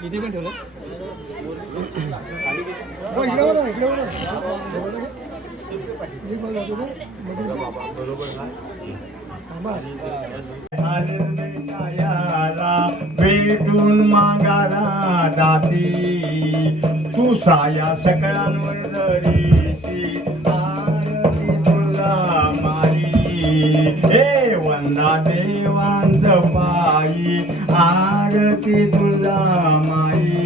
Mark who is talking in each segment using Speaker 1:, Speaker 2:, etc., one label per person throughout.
Speaker 1: इथे पण ठेवलं. हो,
Speaker 2: भेटून मागारा जाती तू साया सगळ्यांवर दरीशी हे वंदा देवांत पायी आरती तुला माई.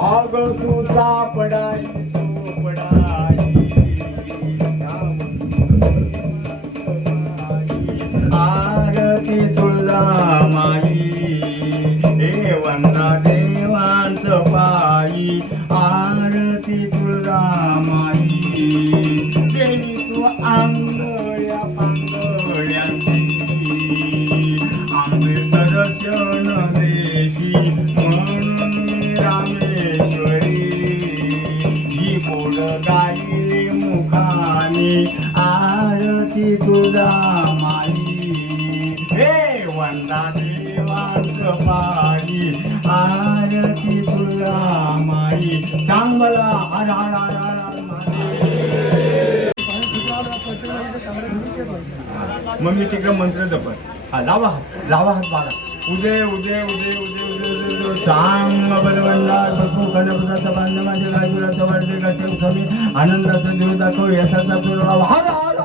Speaker 2: अग तू सापडाई आरती तुला माई. मग मी तिकडे मंत्र जपत हा लावा हात लावा हात बाळा. उदय उदय उदय उदय उदय उदय उदय. बलवंडा भरपूर बांध माझ्या गाजूराचा वाढते आनंदाचा देव दाखव यशाचा पुरावा. हर हर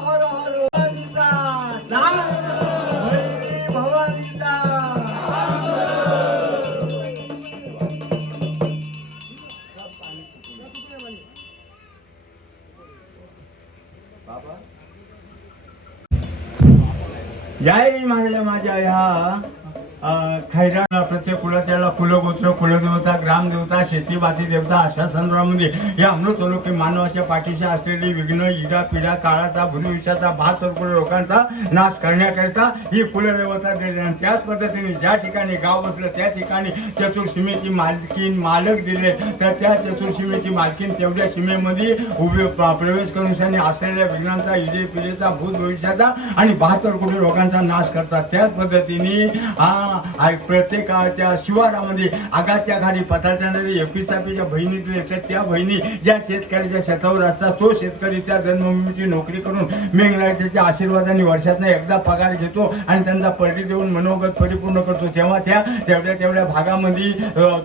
Speaker 2: जय माझ्या माझ्या ह्या खैरा प्रत्येक कुलाच्याला कुलगोत्र कुलदेवता ग्रामदेवता शेतीबाती देवता अशा संदर्भामध्ये या अमृत लोके मानवाच्या पाठीशी असलेली विघ्न इडा पिढा काळाचा भूमिविषाचा भात लोकांचा नाश करण्याकरिता ही कुलदेवता दिली त्याच पद्धतीने ज्या ठिकाणी गाव बसलं त्या ठिकाणी चतुर्सीमेची मालकीन मालक दिले तर त्या चतुर्सीमेची मालकीन तेवढ्या सीमेमध्ये उभे प्रवेश करून असलेल्या विघ्नांचा इडे पिढेचा भूत भविष्याचा आणि बहात्तर कोटी लोकांचा नाश करतात. त्याच पद्धतीने हा हा प्रत्येकाच्या शिवारामध्ये आगाच्या खाली पथारच्या एकवीस तापीच्या बहिणी येतात त्या बहिणी ज्या शेतकऱ्याच्या शेतावर असतात तो शेतकरी त्या जन्मभूमीची नोकरी करून मेघराजाच्या आशीर्वादाने वर्षातनं एकदा पगार घेतो आणि त्यांचा पलटी देऊन मनोगत परिपूर्ण करतो. तेव्हा त्या तेवढ्या तेवढ्या भागामध्ये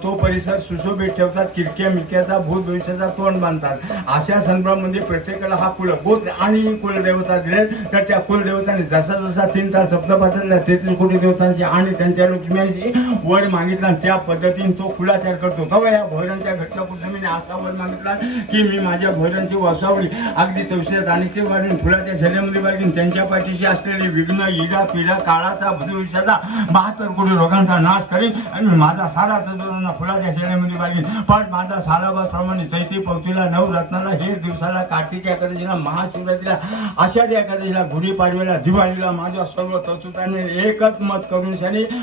Speaker 2: तो परिसर सुशोभित ठेवतात किरक्या मिरक्याचा भूत भविष्याचा तोंड बांधतात. अशा संदर्भामध्ये प्रत्येकाला हा कुल गोत्र आणि कुलदेवता दिले तर त्या कुलदेवतांनी जसा जसा तीन तास सप्तपात्राला तेहतीस कोटी देवतांची आणि त्यांच्या लक्ष्मी लक्ष्मीची वर मागितला त्या पद्धतीने तो कुलाचार करतो. का या भोजनाच्या घटच्या कुटुंबीने असा वर मागितला की मी माझ्या भोजनाची वसावळी अगदी तवशात आणि ते वाढून. फुलाच्या झेल्यामध्ये बाळगून त्यांच्या पाठीशी असलेली विघ्न इडा पिढा काळाचा भूविषयाचा बहात्तर कोटी रोगांचा नाश करीन आणि माझा सारा तजुरांना फुलाच्या झेल्यामध्ये बाळगीन पण माझा सालाबाप्रमाणे चैती पौतीला नऊ रत्नाला हेर दिवसाला कार्तिक एकादशीला महाशिवरात्रीला आषाढी एकादशीला गुढीपाडव्याला दिवाळीला माझ्या सर्व तत्वताने एकच मत करून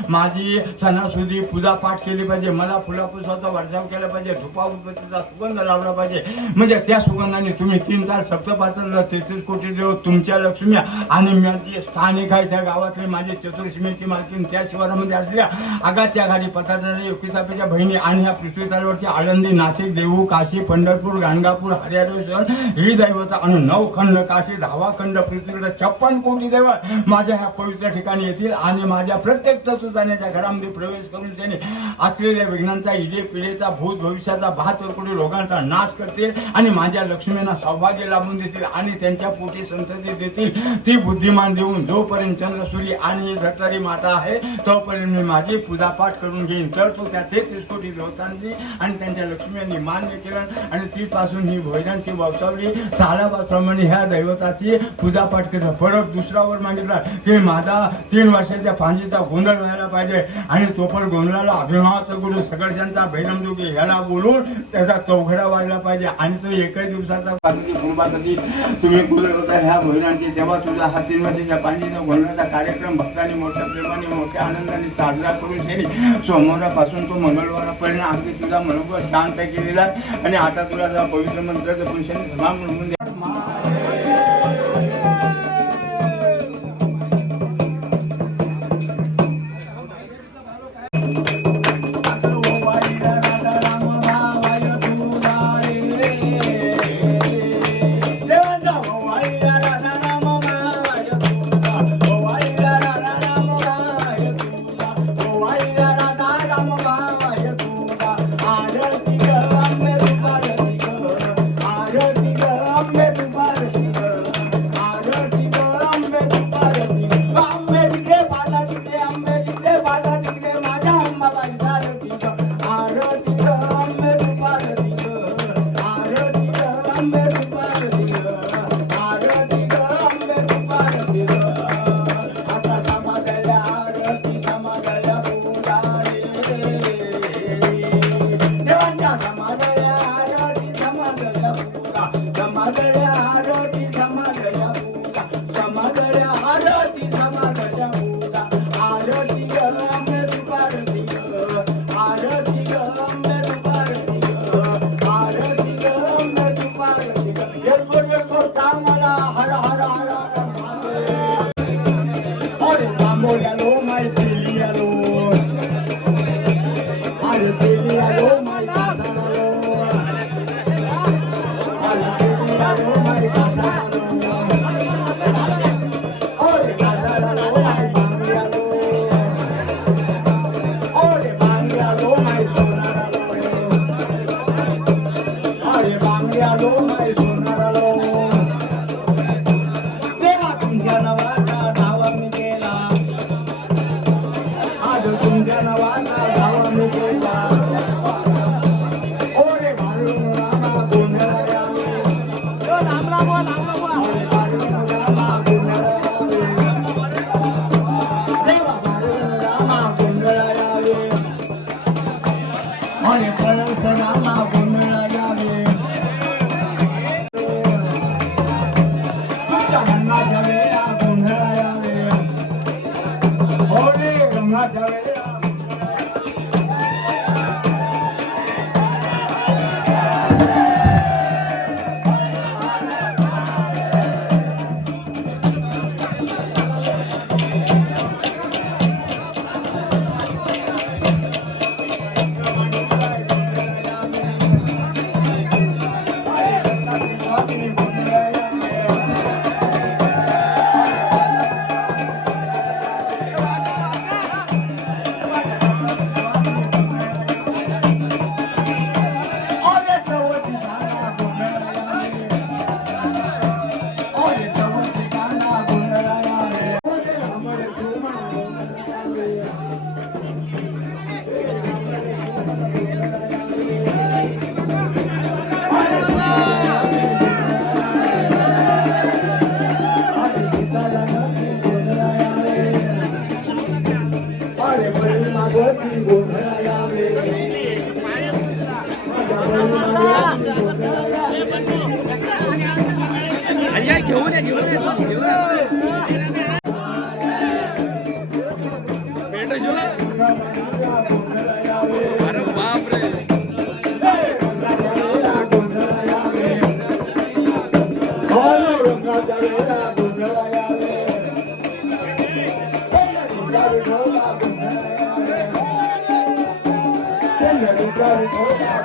Speaker 2: माझी माझी सणासुदी पूजापाठ केली पाहिजे मला फुलापुसाचा वर्षाव केला पाहिजे धुपा उदबत्तीचा सुगंध लावला पाहिजे. म्हणजे त्या सुगंधाने तुम्ही तीन तार सप्तपात्र तेहतीस कोटी देव तुमच्या लक्ष्मी आणि मी जे स्थानिक आहे त्या गावातले माझे चतुर्सीमेची मालकीन त्या शिवारामध्ये असल्या आगाच्या घाडी पताच्या युक्तितापेच्या बहिणी आणि ह्या पृथ्वी तलावरची आळंदी नाशिक देऊ काशी पंढरपूर गाणगापूर हरिहरेश्वर ही दैवता आणि नऊ खंड काशी दहावा खंड पृथ्वीकडे छप्पन कोटी देव माझ्या ह्या पवित्र ठिकाणी येतील आणि माझ्या प्रत्येक तत्वजाण्याच्या घरामध्ये प्रवेश करून त्याने असलेल्या विघ्नांचा इडे पिढेचा भूत भविष्याचा बहात्तर कोटी रोगांचा नाश करतील आणि माझ्या लक्ष्मींना सौभाग्य लाभून देतील आणि त्यांच्या पोटी संतती देतील. ती बुद्धिमान देऊन जोपर्यंत चंद्रसूर्य आणि धर्तरी माता आहे तोपर्यंत मी माझी पूजापाठ करून घेईन. तर तो त्या तेहतीस कोटी देवतांनी आणि त्यांच्या लक्ष्मींनी मान्य केलं आणि तीपासून ही भोजनांची वावसावली. सालाबाप्रमाणे ह्या दैवताची पूजापाठ केलं. परत दुसरा वर मागितला की माझा तीन वर्षाच्या फांजीचा गोंधळ व्हायला पाहिजे. आणि तो पण गोंधळाला अभिमानाचा गुरु सगळ्यांचा भैरमजोगी ह्याला बोलून त्याचा चौघडा वाढला पाहिजे. आणि तो एकही दिवसाचा पाठी कुटुंबासाठी तुम्ही होता ह्या भैरांची तेव्हा तुझ्या हा तीन वर्षाच्या गोंधळाचा कार्यक्रम भक्तांनी मोठ्या प्रेमाने मोठ्या आनंदाने साजरा करून शेरी सोमवारापासून तो मंगळवारापर्यंत अगदी तुझा मनोबळ शांत केलेला आहे आणि आता तुला पवित्र मंत्राचं पुरुषांनी सभा म्हणून तुमच्या नवा
Speaker 1: घेऊन घेऊन
Speaker 2: Oh, my
Speaker 1: God.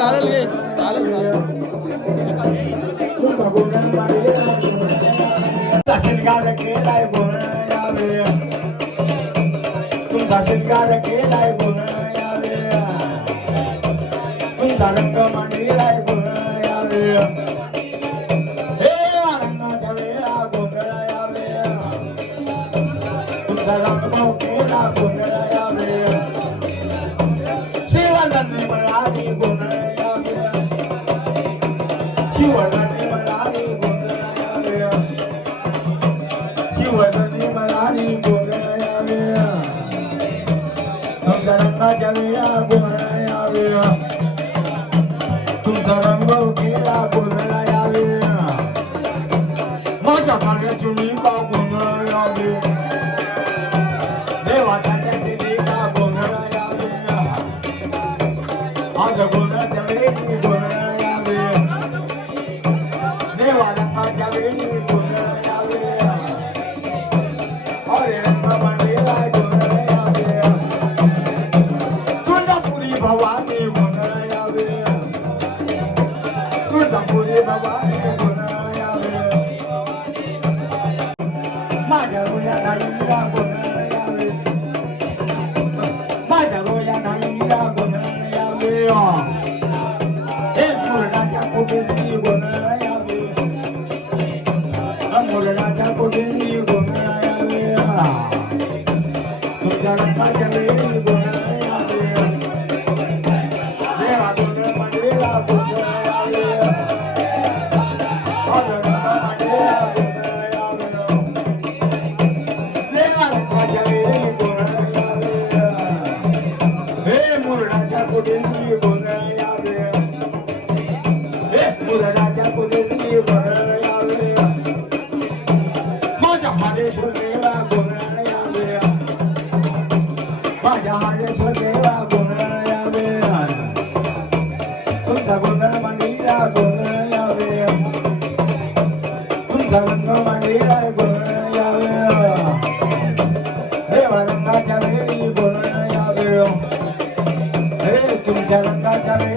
Speaker 1: चालेल घे चालेल
Speaker 2: शिंगार केलाय बोल यावे तुमचा शिंगार केलाय बोल तुमचा रक्कम आणलेलाय దేవాలయ ভগবান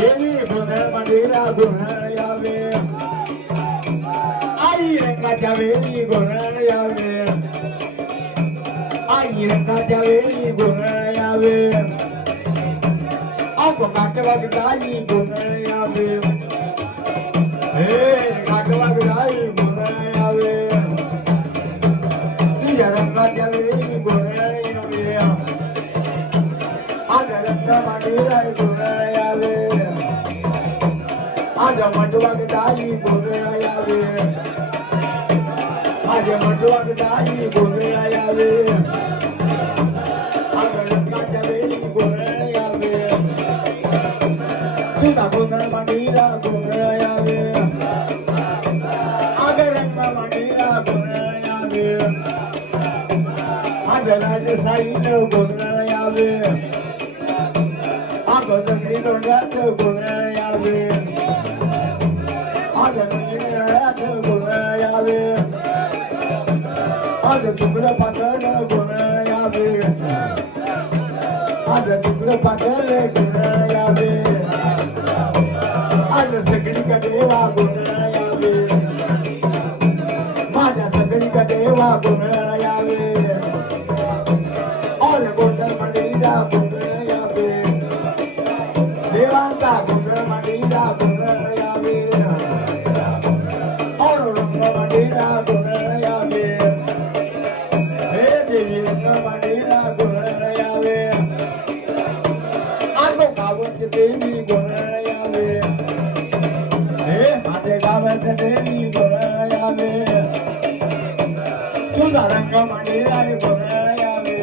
Speaker 2: देवी देवी मंदिरा गोंधळ यावे आई रंगाच्या वेळी गोंधळ यावे आई रंगाच्या वेळी गोंधळ यावे काटवाग जाई यावे हे काटवाग जाई गोंधळ यावे तुझ्या रंगाच्या मंडवाग जाई गोंधळ यावे आज मंडवाग जाई गोंधळ यावे आज रंगाच्या वेळी गोंधळ यावे तुझा गोंधळ मांडीरा गोंधळ यावे आज तुकडं पातळ गोंधळ यावे आज तुकडं पातळ गोंधळ यावे आज सगळी का देवा गोंधळ यावे माझ्या सगळी का देवा गोंधळ तुझा रंग मंडळीला गोंधळ यावे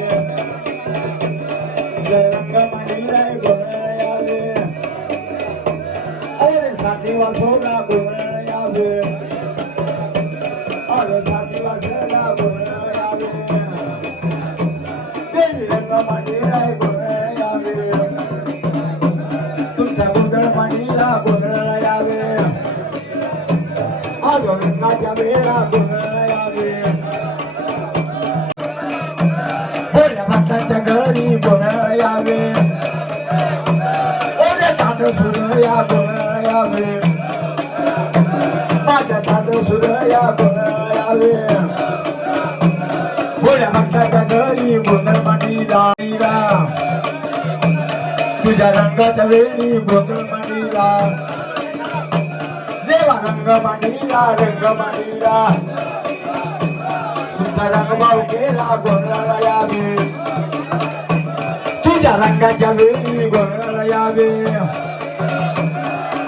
Speaker 2: माझ्या ताट सुर या गोंधळ यावे ओल्या भाताच्या घरी गोंधळ मांडीला तुझ्या रंगाच्या वेळी गोंधळ मांडीला देवा रंग मांडीला रंग मांडीला तुझा रंग भाऊ केला गोंधळाला यावे तुझ्या रंगाच्या वेळी गोंधळाला यावे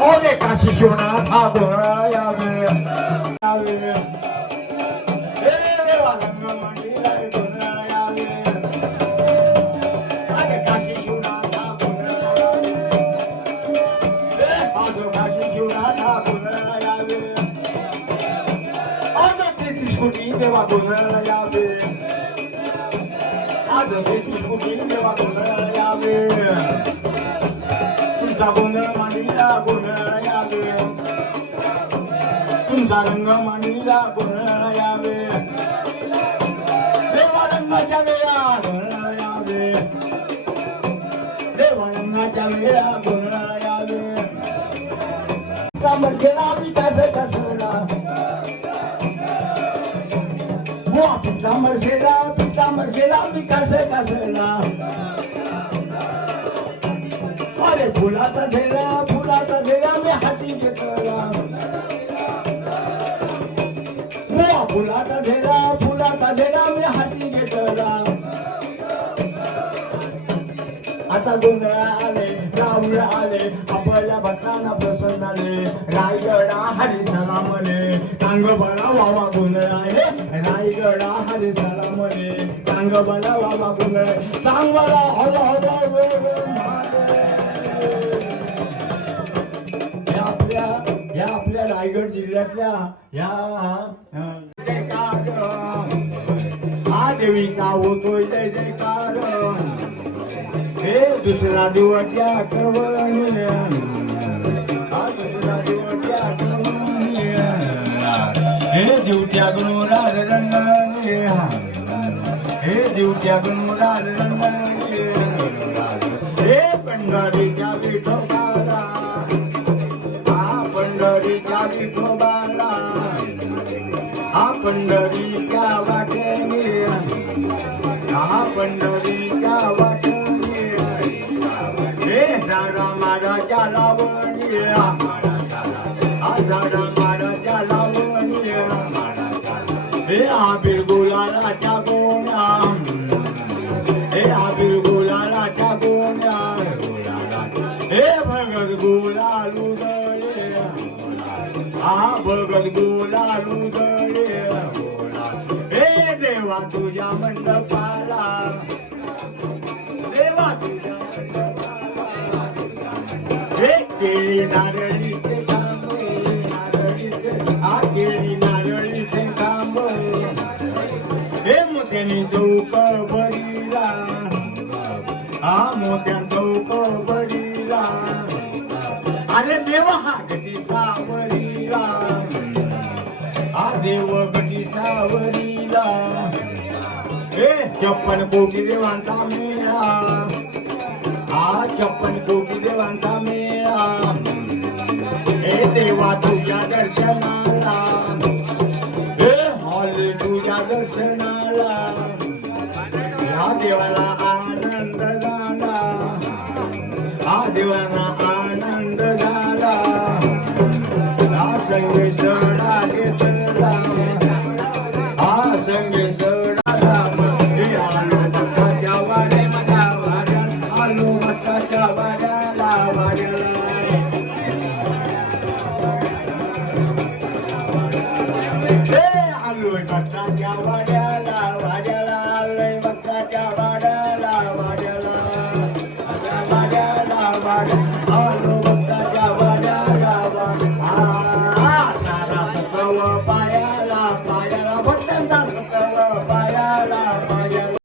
Speaker 2: ओले काशी शिवनाथ हा गोंधळाला आज तेहतीस देवा यावे तुमचा गोंधळ मांडीला यावे तुमचा रंग मांडीला यावे देवा रंगाच्या वेळा यावे देवा रंगाच्या वेळा यावे विकास गेला मी कसे कसला. अरे फुलाचा झेला फुलाचा झेला मी हाती घेतला. फुलाचा झेला फुलाचा झेला मी हाती घेतला. आता गोंधळ आले जाऊया आले. आपल्या भक्तांना प्रसन्नाले रायगडा हरी सलामले कांग बळा वावा गुंगळे रायगडा हरी सलामले कांग बळा वावा गुंगळे सांग मला हल हल वेग मारे. आपल्या या आपल्या रायगड जिल्ह्यातल्या या अं, जयकार. हा होतोय जय जयकार. अरे दुसरा दिवट्या कवणी हा दुसरा दिवट्या कवणी हे दिवट्या गुरुराज रंगाने हे दिवट्या गुरु गुरुराज रंगाने हे पंढरीच्या विठोबाला हा पंढरीच्या विठोबाला हा पंढरीच्या वाटेने हा पंढरीच्या वाटेने हे चप्पन कोटी देवांचा मेळा. हा चप्पन कोटी देवांचा मेळा. हे देवा तुझ्या दर्शनाला. हे हॉल तुझ्या दर्शनाला. या देवाला